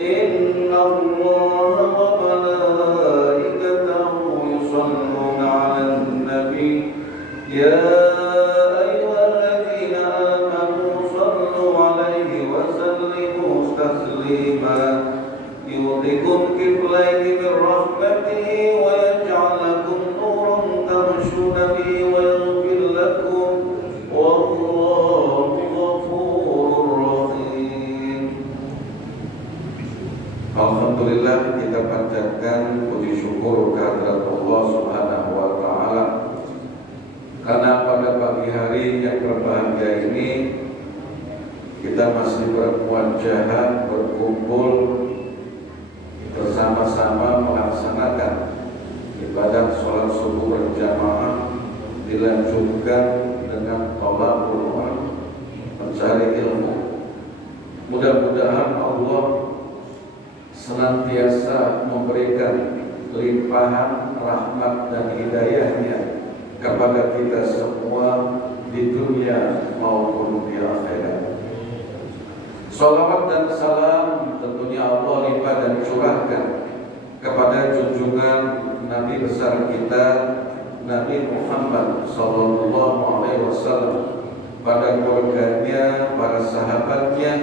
إن الله وملائكته يصلون على النبي يا أيها الذين آمنوا صلوا عليه وسلموا تسليما يؤتكم كفلين من رحمته ويجعل لكم نورا تمشون به ويغفر لكم والله غفور رحيم. Alhamdulillah, kita panjatkan puji syukur kehadirat Allah Subhanahu wa taala karena pada pagi hari yang berbahagia ini kita masih bermuajahat, berkumpul bersama-sama melaksanakan ibadah sholat subuh berjamaah, dilanjutkan dengan thalabul ilm, mencari ilmu. Mudah-mudahan Allah senantiasa memberikan limpahan rahmat dan hidayahnya kepada kita semua di dunia maupun di akhirat. Salawat dan salam tentunya Allah limpah dan curahkan kepada junjungan Nabi besar kita Nabi Muhammad sallallahu alaihi wasallam, pada keluarganya, para sahabatnya,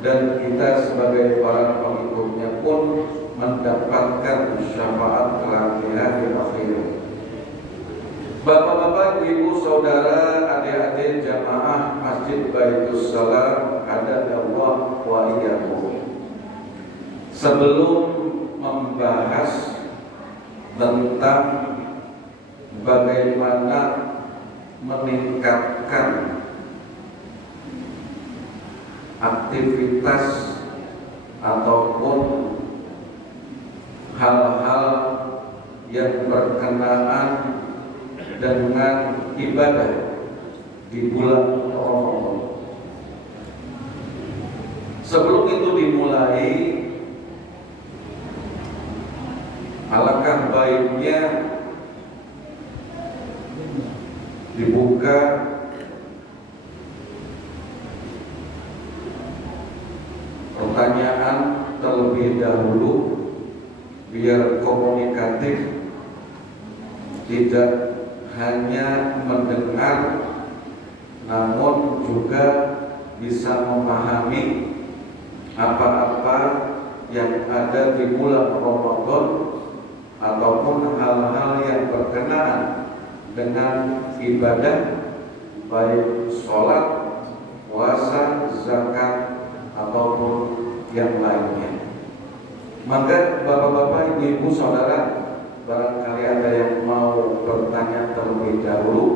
dan kita sebagai para pengikutnya pun mendapatkan syafaat kelak di hari akhir. Bapak-bapak, ibu, saudara, adik-adik jamaah Masjid Baitus Salam, hadza-Allah wa iyyakum. Sebelum membahas tentang bagaimana meningkatkan aktivitas ataupun hal-hal yang berkenaan dengan ibadah di bulan Ramadan. Sebelum itu dimulai, alangkah baiknya dibuka pertanyaan terlebih dahulu biar komunikatif, tidak hanya mendengar namun juga bisa memahami apa-apa yang ada di bulan Ramadan ataupun hal-hal yang berkenaan dengan ibadah, baik sholat, puasa, zakat ataupun yang lainnya. Maka bapak-bapak, ibu-ibu, saudara, barangkali ada yang mau bertanya terlebih dahulu.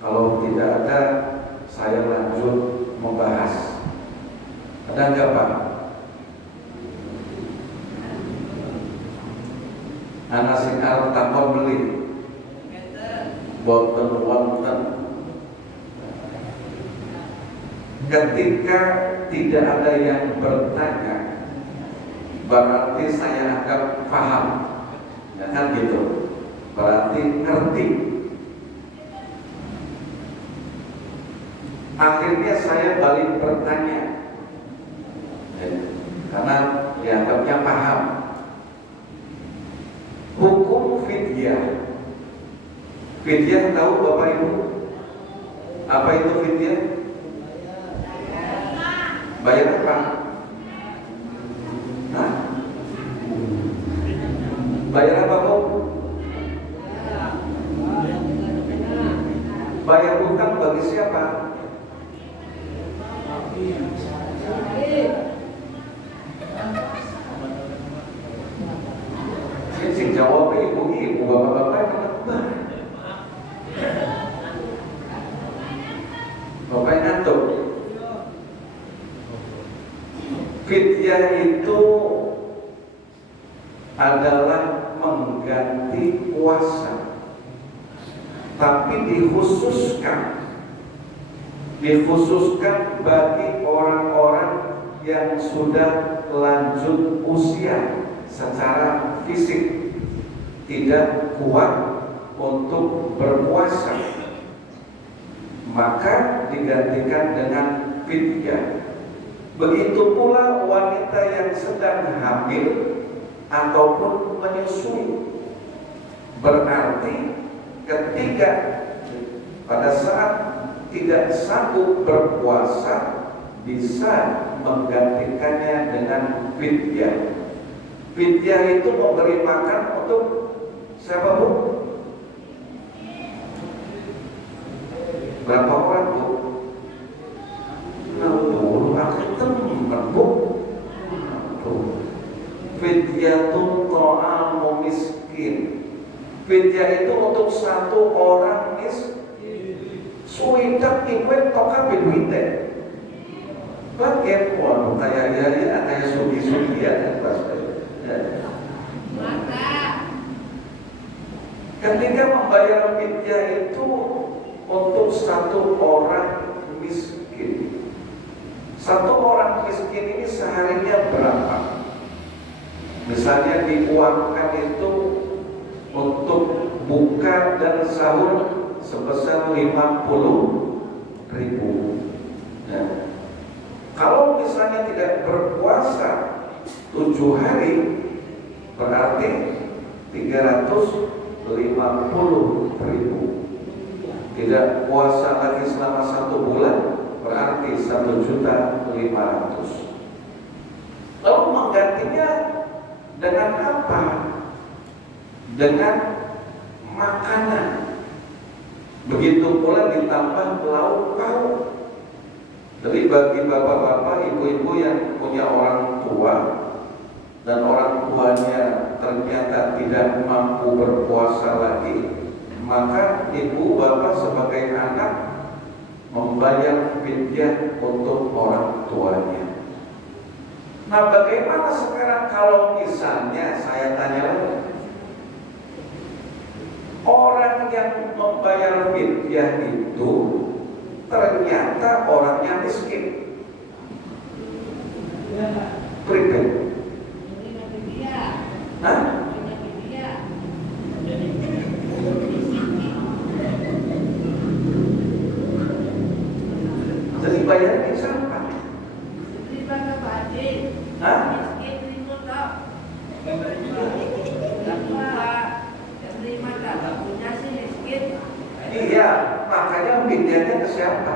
Kalau tidak ada, saya lanjut membahas. Ada enggak, Pak? Ana sing arep takon beli boten wonten. Ketika tidak ada yang bertanya, berarti saya anggap paham, ya kan gitu, berarti ngerti. Akhirnya saya balik bertanya, karena dianggapnya paham. Hukum fidyah. Fidyah tahu Bapak Ibu? Apa itu fidyah? Bayar apa? Hah? Bayar apa, Bu? Bayar hutang bagi siapa? Sing jawab ibu-ibu, bapak-bapak bapak ngantuk. Fidyah itu adalah mengganti puasa, tapi dikhususkan bagi orang-orang yang sudah lanjut usia secara fisik, tidak kuat untuk berpuasa, maka digantikan dengan fidyah. Begitu pula wanita yang sedang hamil ataupun menyusui. Berarti ketika pada saat tidak sanggup berpuasa, bisa menggantikannya dengan fidyah. Fidyah itu memberi makan untuk siapa, Bu? Berapa orang, Bu? 60. Aku teman, Bu. Fidyatun ta'amu miskin. Fidyah itu untuk satu orang miskin. Suidak ibu toka beduite. Bagian pun kayak sugi-sugi ya. Ketika membayar fidyah itu untuk satu orang miskin. Satu orang miskin ini seharinya berapa? Misalnya diuangkan itu untuk buka dan sahur sebesar 50.000. Nah, kalau misalnya tidak berpuasa 7 hari, berarti 350.000. Tidak puasa lagi selama 1 bulan, berarti 1.500.000. Lalu menggantinya dengan apa? Dengan makanan. Begitu pula ditambah lauk pauk. Jadi bagi bapak-bapak, ibu-ibu yang punya orang tua dan orang tuanya ternyata tidak mampu berpuasa lagi, maka ibu bapak sebagai anak membayar fidyah untuk orang tuanya. Nah, bagaimana sekarang kalau misalnya saya tanya lagi, orang yang membayar fidyah itu ternyata orangnya miskin. Pribadi. Hah? Jadi bayarnya siapa? Hah? Iya, makanya fidyahnya ke siapa?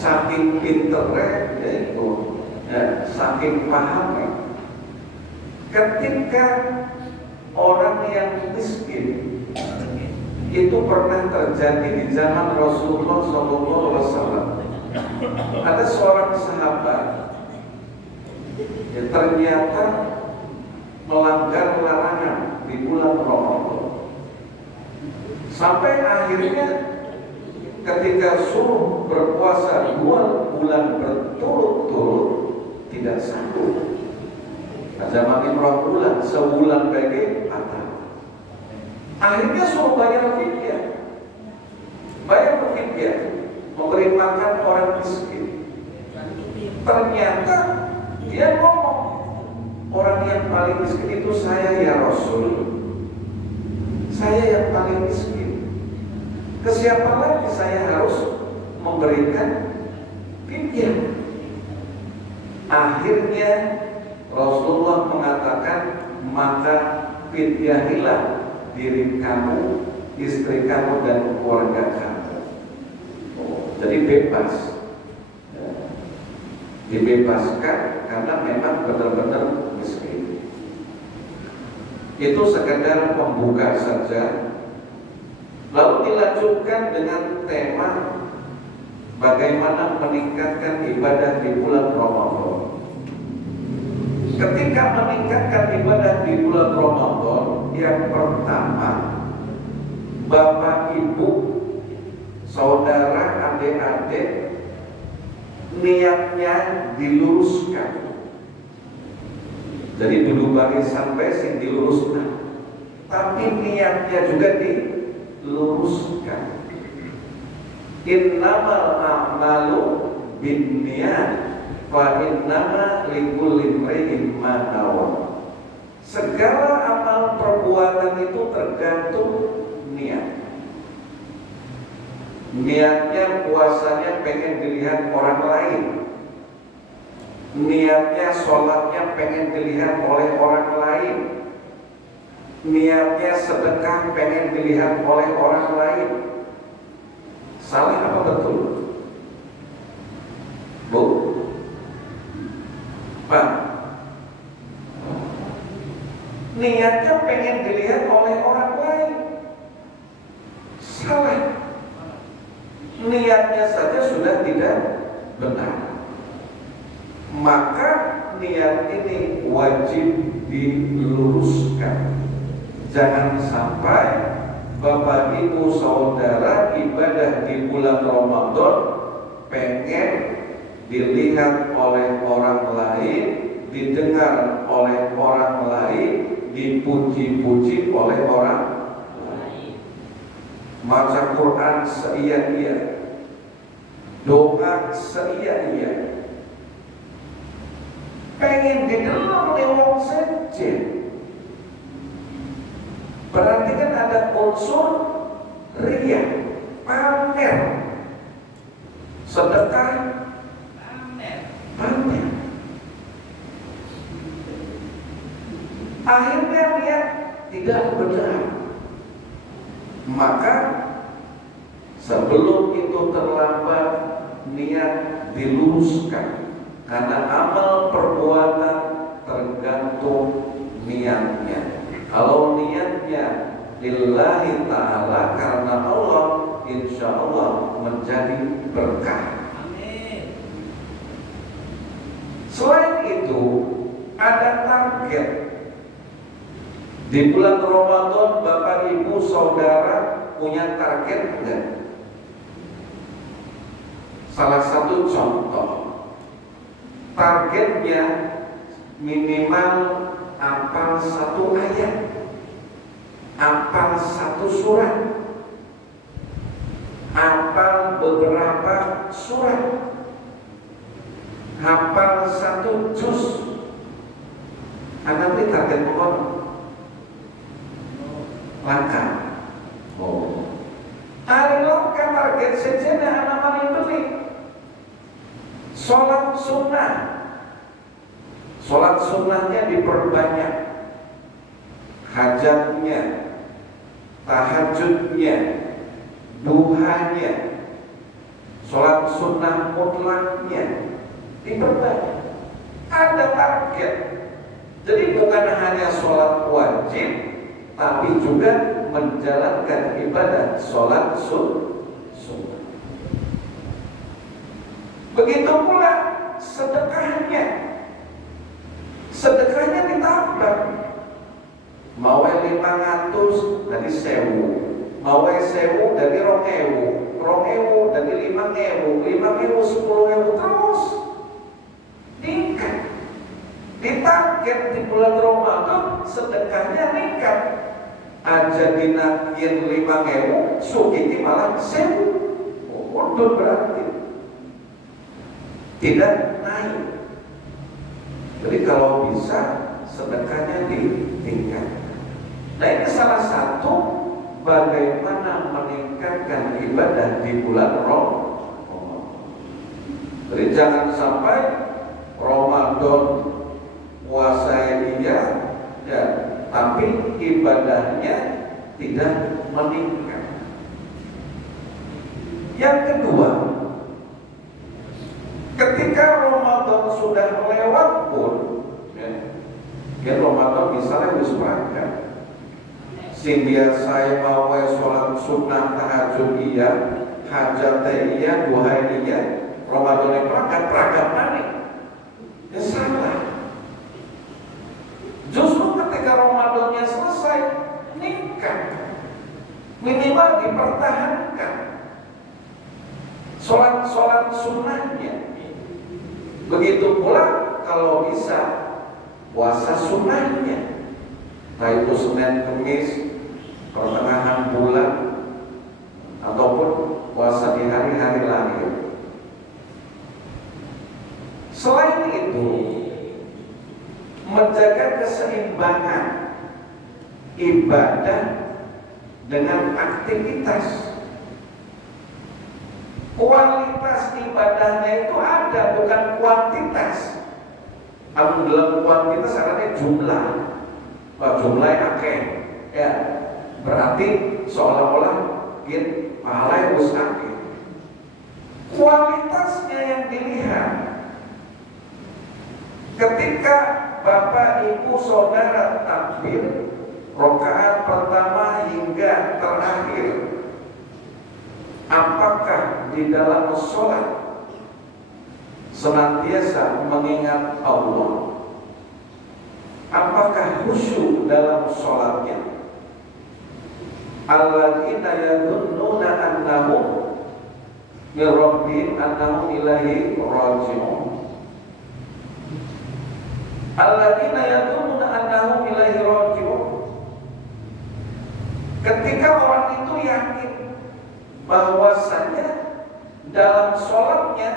Saking pinternya itu, saking pahamnya. Ketika orang yang miskin itu pernah terjadi di zaman Rasulullah SAW. Ada seorang sahabat yang ternyata melanggar larangan di bulan Ramadan. Sampai akhirnya ketika suruh berpuasa 2 bulan berturut-turut tidak sanggup. Zaman Imrah bulan, sebulan bagi patah. Akhirnya suruh bayar fidyah. Bayar fidyah, memberi makan orang miskin. Ternyata dia ngomong, orang yang paling miskin itu saya ya Rasul. Saya yang paling miskin. Ke siapa lagi saya harus memberikan fidyah? Akhirnya Rasulullah mengatakan, maka fidyahilah diri kamu, istri kamu dan keluarga kamu. Jadi bebas, dibebaskan karena memang benar-benar miskin. Itu sekedar pembuka saja. Lalu dilanjutkan dengan tema bagaimana meningkatkan ibadah di bulan Ramadan. Ketika meningkatkan ibadah di bulan Ramadan, yang pertama, bapak ibu, saudara, adik-adik, niatnya diluruskan. Jadi dulu barisan sing diluruskan, tapi niatnya juga diluruskan. Innamal a'malu binniyat fa innama likulli imri'in ma nawa. Segala amal perbuatan niatnya puasanya pengen dilihat orang lain, niatnya sholatnya pengen dilihat oleh orang lain, niatnya sedekah pengen dilihat oleh orang lain. Salah apa betul? Bu? Pak? Niatnya pengen dilihat oleh orang lain. Salah. Niatnya saja sudah tidak benar. Maka niat ini wajib diluruskan. Jangan sampai Bapak Ibu Saudara ibadah di bulan Ramadan pengen dilihat oleh orang lain, didengar oleh orang lain, dipuji-puji oleh orang lain. Baca Quran seia-ia, doa seia-ia, pengen didengar oleh orang saja. Berarti kan ada unsur riya, pamer, sedekah, pamer. Akhirnya dia tidak benar. Maka sebelum itu terlambat, niat diluruskan. Karena amal perbuatan tergantung niatnya. Kalau niatnya lillahi ta'ala karena Allah, insya Allah menjadi berkah. Amin. Selain itu ada target. Di bulan Ramadan Bapak Ibu Saudara punya target enggak? Salah satu contoh, targetnya minimal hafal satu ayat, hafal satu surat, hafal beberapa surat, hafal satu juz. Anda beri target pokok langkah. Oh, arilokan target sejenak anak paling beli. Sholat sunnah, sholat sunnahnya diperbanyak, hajatnya, tahajudnya, duhanya, sholat sunnah mutlaknya diperbanyak. Ada target. Jadi bukan hanya sholat wajib, tapi juga menjalankan ibadah sholat sunnah. Begitu pula sedekahnya. Sedekahnya ditambah. Mawe 500 dari 1000, mawe 1000 dari 2000, 2000 dari 5000, 5000 10.000 terus. Tingkat. Ditarget di bulan Ramadan sedekahnya meningkat. Aja dinakin 5.000, sugiti malah 1000. Waduh, berarti tidak naik. Jadi kalau bisa sedekahnya ditingkatkan. Nah, ini salah satu bagaimana meningkatkan ibadah di bulan Ramadan. Jadi jangan sampai Ramadan puasa iya, ya, tapi ibadahnya tidak meningkat. Yang kedua, ketika Ramadan sudah lewat pun, ya Ramadan misalnya wis berangkat, sing biasa mau sholat sunnah tahajud iya, hajat iya, duha iya, Ramadan berangkat mana? Ya salah. Justru ketika Ramadannya selesai, nikah minimal dipertahankan sholat sunnahnya. Begitu pula kalau bisa puasa sunnahnya, entah itu Senin Kemis, pertengahan bulan, ataupun puasa di hari-hari lahir. Selain itu, menjaga keseimbangan ibadah dengan aktivitas. Kualitas ibadahnya itu ada, bukan kuantitas. Dalam kuantitas artinya jumlah. Jumlahnya akeh. Ya, berarti seolah-olah pahala yang akeh. Kualitasnya yang dilihat. Ketika Bapak Ibu Saudara takbir rakaat pertama hingga terakhir, apakah di dalam sholat senantiasa mengingat Allah? Apakah khusyuk dalam sholatnya? Alladzina yadhunnuna annahum min rabbihim annahum ilaihi raji'un. Alladzina yadhunnuna annahum ilaihi raji'un. Ketika orang itu yakin bahwasanya dalam sholatnya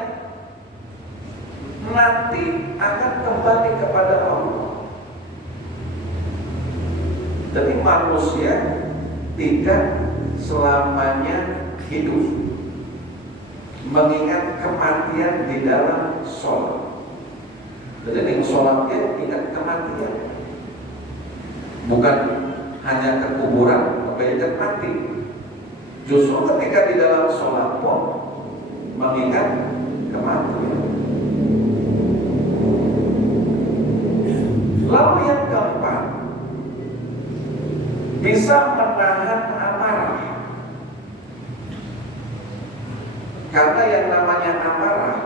nanti akan kembali kepada Allah. Jadi manusia tidak selamanya hidup, mengingat kematian di dalam sholat. Jadi di sholatnya ingat kematian, bukan hanya ke kuburan, ingat mati. Justru ketika di dalam sholat pun mengingat kematian. Lalu yang keempat, bisa menahan amarah. Karena yang namanya amarah,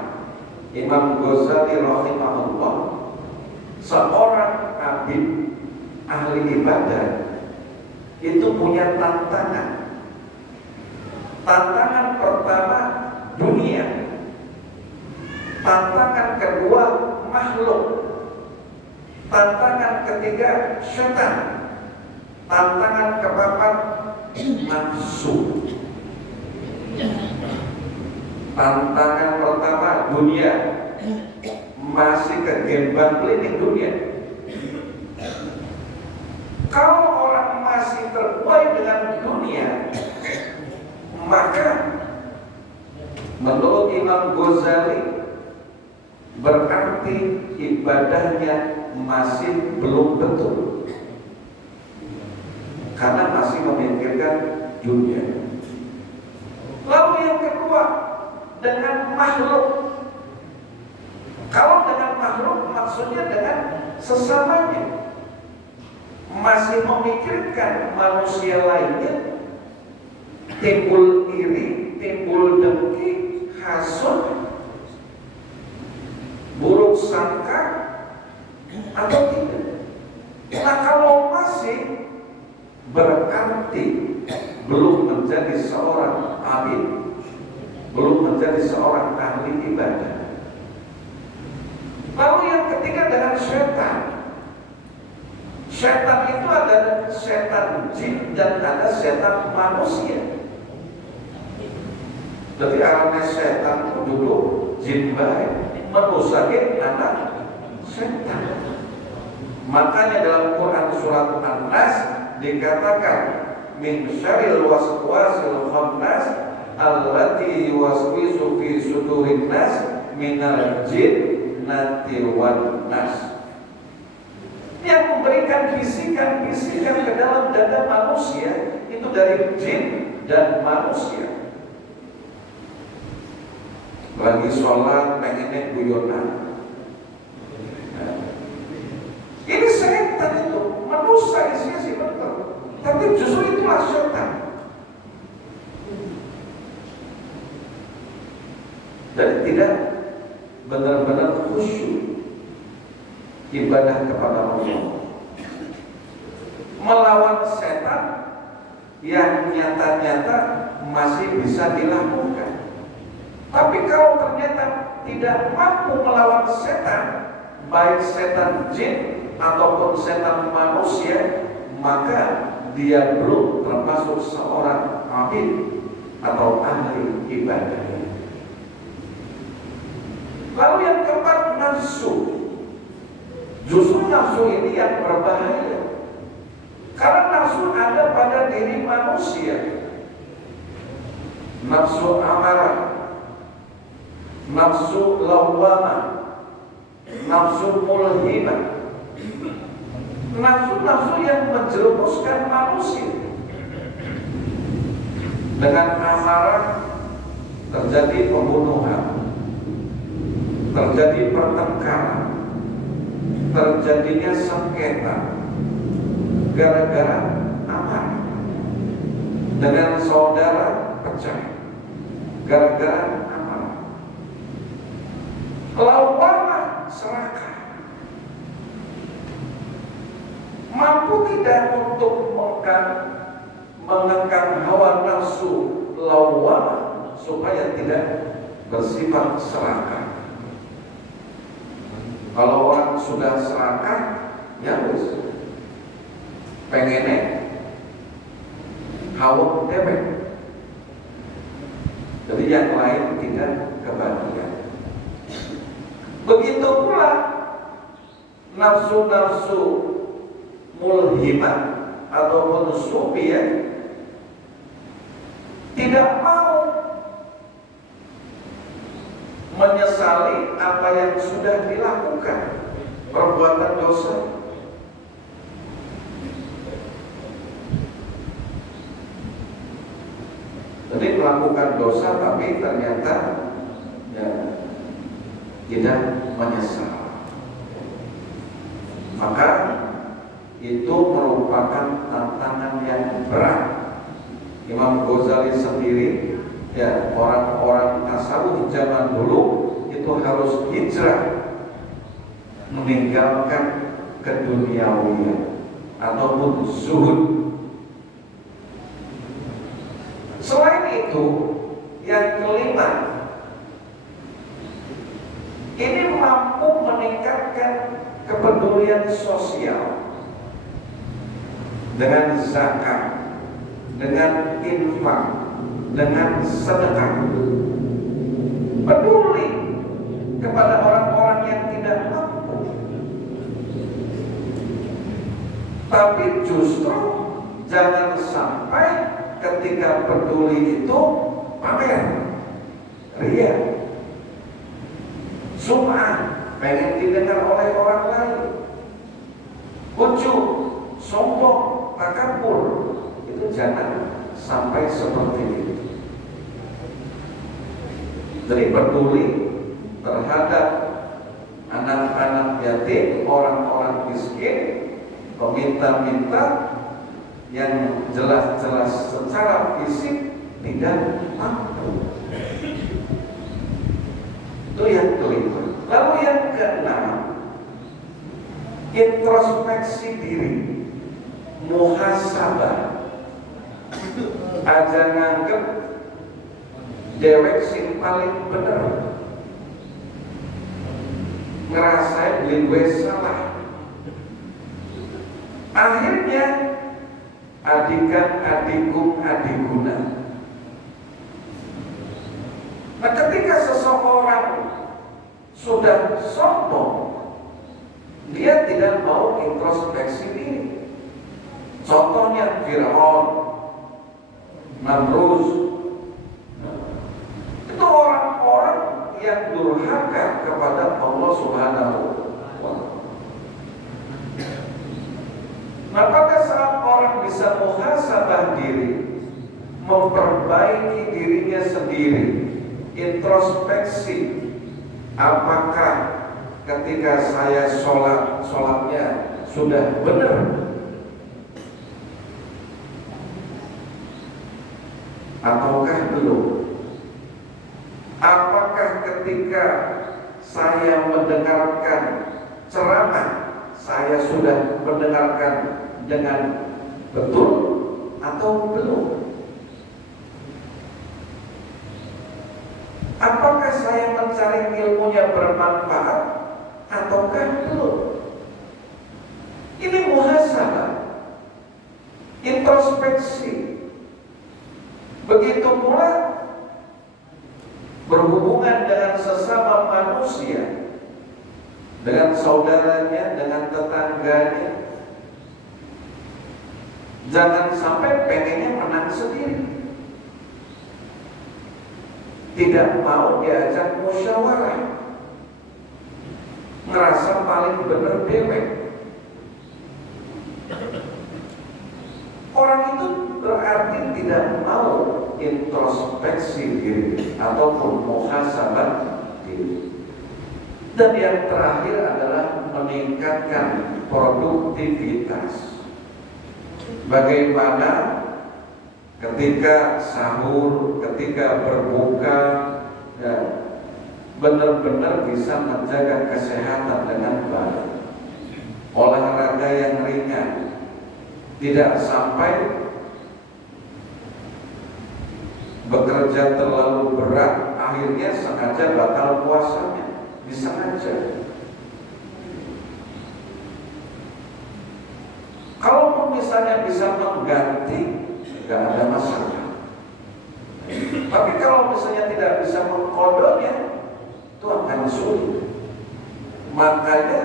Imam Ghazali rahimahullah, seorang abid ahli ibadah itu punya tantangan. Tantangan pertama dunia, tantangan kedua makhluk, tantangan ketiga syaitan, tantangan keempat nafsu. Tantangan pertama dunia, masih kegembang klinik dunia. Kalau orang masih terbuai dengan dunia, maka menurut Imam Ghazali berarti ibadahnya masih belum betul, karena masih memikirkan dunia. Lalu yang kedua, dengan makhluk. Kalau dengan makhluk maksudnya dengan sesamanya, masih memikirkan manusia lainnya, timbul iri, timbul dengki, hasud, buruk sangka, atau tidak. Nah kalau masih, berarti belum menjadi seorang abid, belum menjadi seorang ahli ibadah. Lalu yang ketiga dengan setan. Setan itu ada setan jin dan ada setan manusia. Jadi arahnya setan itu dulu jin baik, manusia anak setan. Makanya dalam Quran surat An-Nas dikatakan min syarril waswasil khannas allati yuwaswisu fi sudurin nas minal jinnati wan nas. Yang memberikan bisikan-bisikan ke dalam dada manusia itu dari jin dan manusia. Lagi sholat pengennya guyonan. Ini setan itu, manusia isinya sih betul, tapi justru itulah setan. Dan tidak benar-benar khusyuk ibadah kepada Allah, melawan setan yang nyata-nyata masih bisa dilakukan. Tapi kalau ternyata tidak mampu melawan setan, baik setan jin ataupun setan manusia, maka dia belum termasuk seorang abid atau ahli ibadah. Lalu yang keempat, nafsu. Justru nafsu ini yang berbahaya, karena nafsu ada pada diri manusia. Nafsu amarah, nafsu lawwamah, nafsu mulhimah, nafsu-nafsu yang menjerumuskan manusia. Dengan amarah terjadi pembunuhan, terjadi pertengkaran, terjadinya sengketa gara-gara amarah. Dengan saudara pecah gara-gara amarah. Lawwamah, serakah, mampu tidak untuk mengekang hawa nafsu lawwamah supaya tidak bersifat serakah. Kalau orang sudah serakah, ya wis, pengennya hawa dewek. Jadi yang lain tidak kebahagiaan. Begitu pula nafsu-nafsu mulhimah ataupun subiyah tidak mau menyesali apa yang sudah dilakukan, perbuatan dosa. Jadi melakukan dosa tapi ternyata ya, tidak menyesal. Maka itu merupakan tantangan yang berat. Imam Ghazali sendiri, ya, orang-orang tasawuf zaman dulu itu harus hijrah, meninggalkan keduniawian ataupun zuhud. Selain itu, yang kelima, ini mampu meningkatkan kepedulian sosial dengan zakat, dengan infak, dengan sedekah, peduli kepada orang-orang yang tidak mampu. Tapi justru jangan sampai ketika peduli itu pamer, ria, sum'ah, pengen didengar oleh orang lain, ujub, sombong, takabur. Itu jangan sampai seperti itu. Jadi peduli terhadap anak-anak yatim, orang-orang miskin, peminta-minta yang jelas-jelas secara fisik tidak mampu. Itu yang kelima. Lalu yang keenam, introspeksi diri, muhasabah. Aja nganggep dewek sing paling bener, ngerasain gue salah. Akhirnya adikan adikum adiguna. Nah, ketika seseorang sudah sombong, dia tidak mau introspeksi diri. Contohnya Fir'aun, Namrud, itu orang-orang yang durhaka kepada Allah Subhanahu wa Ta'ala. Nah, pada saat orang bisa muhasabah diri, memperbaiki dirinya sendiri, introspeksi, apakah ketika saya sholatnya sudah benar ataukah belum? Apakah ketika saya mendengarkan ceramah, saya sudah mendengarkan dengan betul atau belum? Apakah saya mencari ilmunya bermanfaat ataukah belum? Ini muhasabah, introspeksi. Begitu pula berhubungan dengan sesama manusia, dengan saudaranya, dengan tetangganya. Jangan sampai pengennya menang sendiri. tidak mau diajak musyawarah, ngerasa paling benar dewek. Orang itu berarti tidak mau introspeksi diri ataupun muhasabah diri. Dan yang terakhir adalah meningkatkan produktivitas. Bagaimana ketika sahur, ketika berbuka, ya, benar-benar bisa menjaga kesehatan dengan baik. Olahraga yang ringan, tidak sampai bekerja terlalu berat, akhirnya sengaja batal puasanya. Disengaja. Kalau misalnya bisa mengganti, tidak ada masalah. Tapi kalau misalnya tidak bisa mengkodoknya, itu akan sulit. Makanya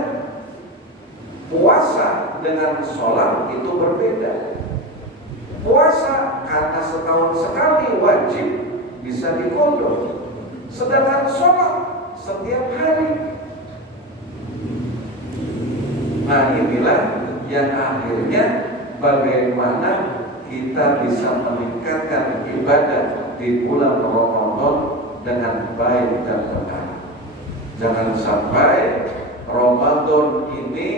puasa dengan sholat itu berbeda. Puasa karena setahun sekali wajib bisa dikodok, sedangkan sholat setiap hari. Nah, inilah yang akhirnya bagaimana kita bisa meningkatkan ibadah di bulan Ramadan dengan baik dan benar. Jangan sampai Ramadan ini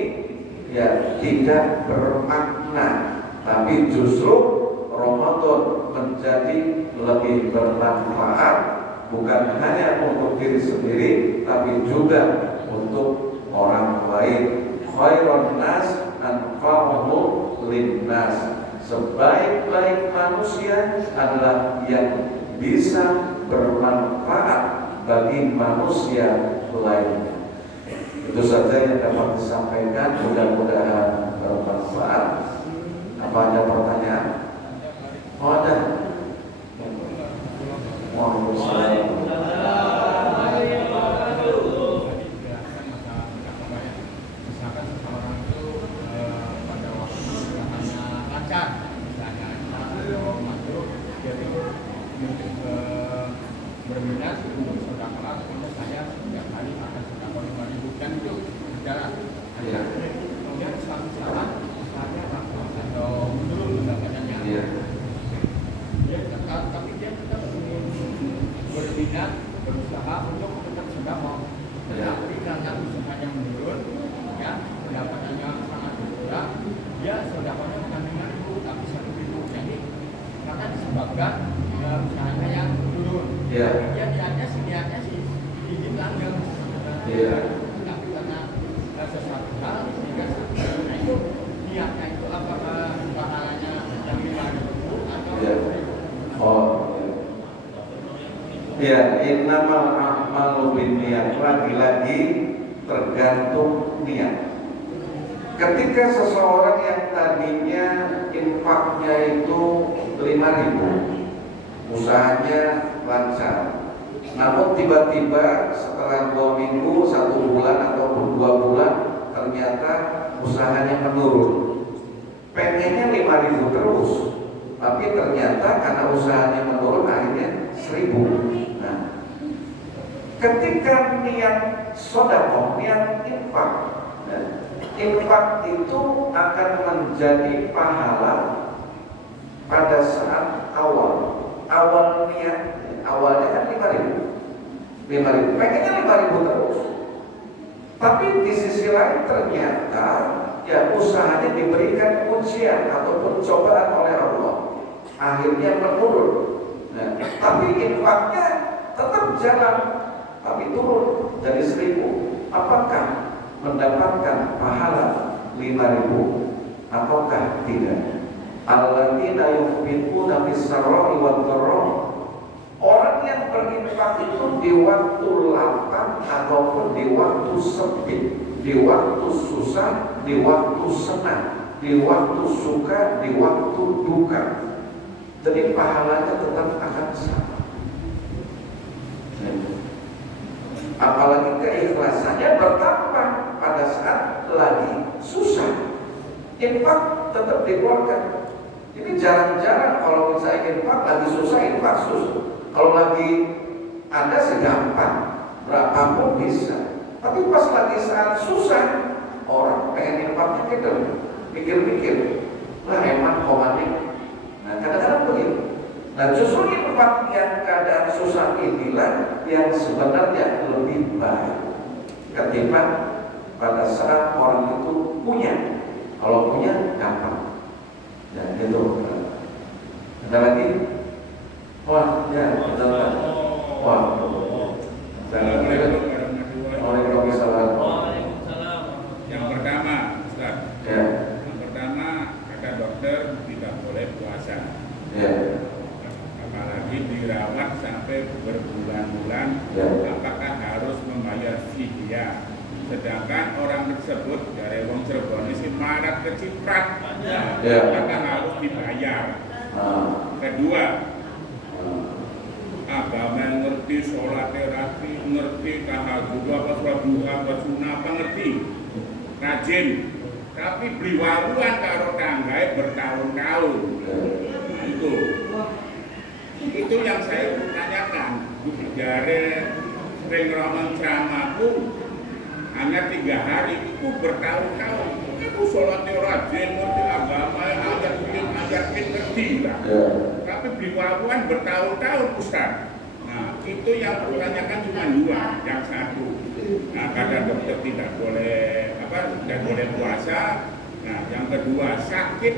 ya tidak bermakna, tapi justru Ramadan menjadi lebih bermanfaat, bukan hanya untuk diri sendiri, tapi juga untuk orang lain. Khairun nas anfa'uhum linnas. Sebaik-baik manusia adalah yang bisa bermanfaat bagi manusia lainnya. Itu saja yang dapat disampaikan, mudah-mudahan bermanfaat. Apa ada pertanyaan? Oh, ada. Misalkan seseorang itu pada waktu usahanya lancar, misalnya kalau masuk dia itu berminat untuk sedekah, untuk saya setiap hari akan sedekah 5.000 dan itu berjalan. Kemudian suatu saat usahanya atau menurun pendapatannya. Tapi dia tetap berminat berusaha untuk tetap sedekah. Tetapi karena usahanya menurun, ya pendapatannya sangat berkurang, dia sedekahnya bukan 5.000 tapi 1.000. Jadi karena disebabkan usahanya yang turun. Dia niatnya sih ingin langgeng. Tapi karena sesuatu hal sehingga itu niatnya itu apakah pahalanya yang 5.000 atau 1.000? Ya, innamal a'malu binniyat, lagi-lagi tergantung niat. Ketika seseorang yang tadinya infaknya itu 5.000, usahanya lancar, namun tiba-tiba setelah 2 minggu, 1 bulan ataupun 2 bulan ternyata usahanya menurun. Pengennya 5.000 terus, tapi ternyata karena usahanya menurun akhirnya 1.000. Nah, ketika niat sedekah, niat infak, infak itu akan menjadi pahala pada saat awal niat. Awalnya kan 5.000, pengennya 5.000 terus, tapi di sisi lain ternyata ya usahanya diberikan ujian ataupun cobaan oleh Allah, akhirnya menurun. Nah, tapi infaknya tetap jalan, tapi turun jadi 1.000. Apakah mendapatkan pahala 5.000 ataukah tidak? Alladzina yunfiquna fis-sarra'i wad-dharra. Orang yang berinfak itu di waktu lapang ataupun di waktu sempit, di waktu susah, di waktu senang, di waktu suka, di waktu duka. Jadi pahalanya tetap akan sama. Apalagi keikhlasannya bertambah pada saat lagi susah. Infak tetap dikeluarkan. Ini jarang-jarang kalau misalnya infak lagi susah, infak susah. Kalau lagi Anda segampang, berapapun bisa. Tapi pas lagi saat susah, orang pengen nyepatnya gitu, pikir-pikir, lah emang komanik. Nah kadang-kadang begitu. Nah justru infak yang keadaan susah inilah yang sebenarnya lebih baik ketimbang pada saat orang itu punya. Kalau punya gampang. Ya gitu. Ada lagi? Wah, ya, betul kan? Wah, Assalamualaikum warahmatullahi wabarakatuh. Waalaikumsalam. Yang pertama, Ustaz. ya, Yang pertama, kata dokter tidak boleh puasa. ya, Apalagi dirawat sampai berbulan-bulan. ya, Apakah harus membayar fidyah? Sedangkan orang tersebut dari wong Cirebon ini marat keciprat. Ya. Apakah harus dibayar? Kedua, agama yang ngerti, sholat terapi, ngerti, tahajud, apa sholat duha, apa sunnah, apa ngerti, rajin, tapi beli waruan karo tanggai bertahun-tahun. Nah, itu yang saya tanyakan. Jare sering ngomong ceramahku hanya 3 hari, itu bertahun-tahun. Itu sholatnya rajin, ngerti agama, ayat ngerti lah. ya. Tapi beli waruan bertahun-tahun, Ustaz. Nah, itu yang ditanyakan cuma 2. Yang satu, nah, kata dokter tidak boleh puasa. Nah, yang kedua, sakit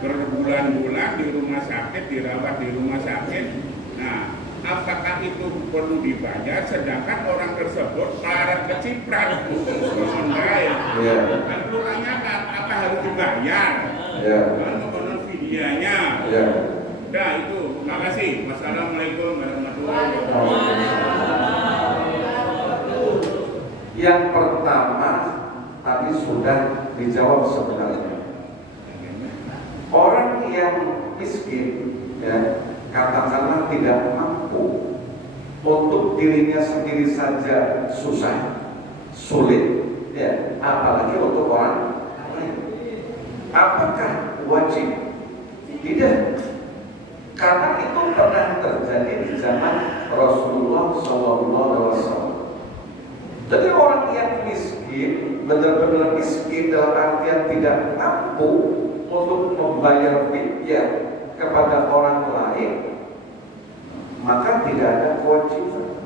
berbulan-bulan di rumah sakit, dirawat di rumah sakit. Nah, apakah itu perlu dibayar? Sedangkan orang tersebut marat keciprat, Ya. kan perlu tanyakan, apa harus dibayar? Ya. Kan mengenai videonya. Ya. Nah itu, terima kasih. Wassalamualaikum warahmatullahi wabarakatuh. Yang pertama tadi sudah dijawab sebenarnya. Orang yang miskin, ya, katakanlah tidak mampu untuk dirinya sendiri saja susah, sulit, ya, apalagi untuk orang lain. Apakah wajib? Tidak. Karena itu pernah terjadi di zaman Rasulullah SAW. Jadi orang yang miskin, benar-benar miskin dalam artian tidak mampu untuk membayar fidyah kepada orang lain, maka tidak ada kewajiban.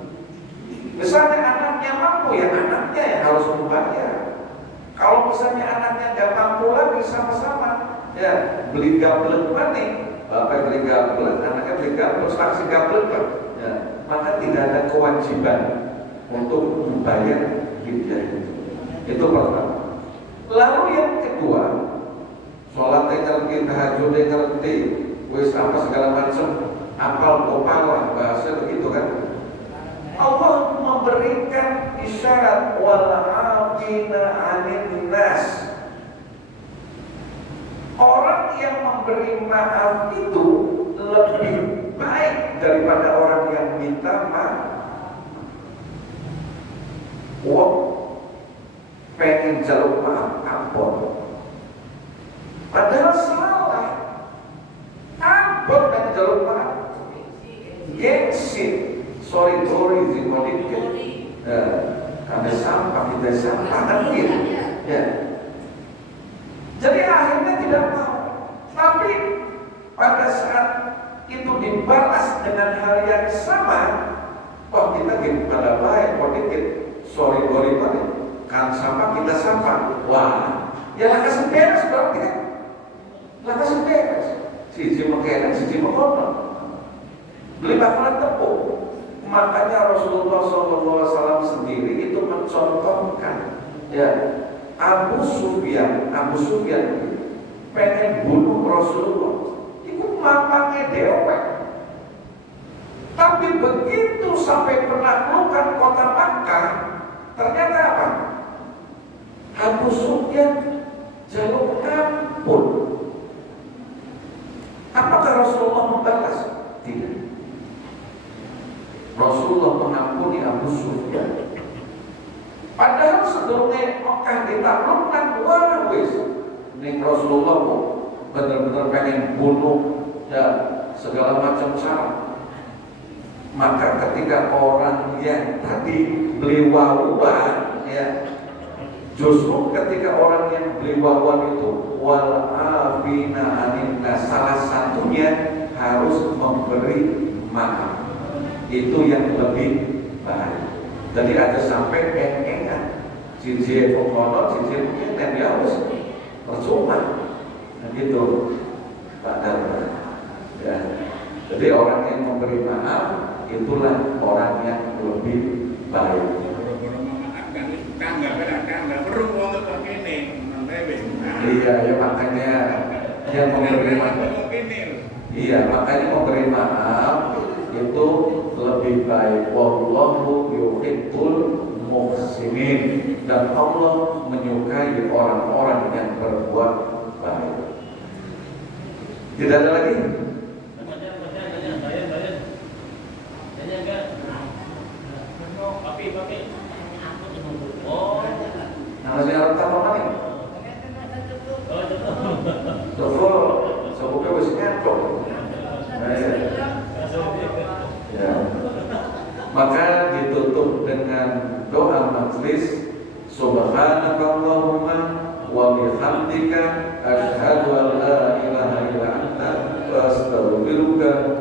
Misalnya anaknya mampu, ya anaknya yang harus membayar. Kalau misalnya anaknya nggak mampu lagi, sama-sama ya beli gabelet nih, bapak beli gabelet, anaknya beli gabelet, saksi gabelet kan, ya, maka tidak ada kewajiban untuk membayar fidyah itu. Itu pertama. Lalu yang kedua, sholat yang ngerti, tahajud yang ngerti, wis apa segala macam, apal kopal bahasa begitu kan. Allah memberikan isyarat wal 'afina 'anil nas. Orang yang memberi maaf itu lebih baik daripada orang yang minta maaf. Wong pengen jaluk maaf ampun, padahal salah. Ampun pengen jaluk maaf, gengsi, sorry dikit. Ada sampah, kita sampah kan gitu. Ya. Jadi akhirnya tidak mau. Tapi pada saat itu dibalas dengan hal yang sama, oh kita gitu pada baik, kok dikit, sorry balik, kan sampah kita sampah. Wah, ya lah kasih beres berarti kan? Lah kasih beres. Siji mengkena, siji mengkono. Beli bakalan tepung. Makanya Rasulullah SAW sendiri itu mencontohkan, ya, Abu Sufyan pengen bunuh Rasulullah, itu mamangnya dewek. Tapi begitu sampai menaklukkan kota Makkah, ternyata apa? Abu Sufyan jaluk ampun. Apakah Rasulullah membalas? Tidak. Rasulullah mengampuni Abu Sufyan. Padahal sebelumnya Mekah ditaklukkan, wah wis, ini Rasulullah benar-benar pengen bunuh, ya, segala macam cara. Maka ketika orang yang tadi beli wawan, ya, justru ketika orang yang beli wawan itu wal afina anin nas, salah satunya harus memberi maaf. Itu yang lebih baik. Jadi ada sampai engengan, cincin pengono, cincin mungkin dan dia harus percuma, nah, gitu, Pak Darma. Ya. Jadi orang yang memberi maaf itulah orang yang lebih baik. Boro-boro memaafkan itu tangga perlu wong kok kene nang Iya, ya makanya yang memberi maaf. Iya, makanya memberi maaf itu lebih baik. Wallahu yuhibbul muhsinin, dan Allah menyukai orang-orang yang berbuat baik. Tidak ada lagi? Nasi Arab tak apa nih? Coba, sebutnya besinya cok. Ya. Maka ditutup dengan doa majlis. Subhanakallahumma wa bihamdika asyhadu an la ilaha illa anta astaghfiruka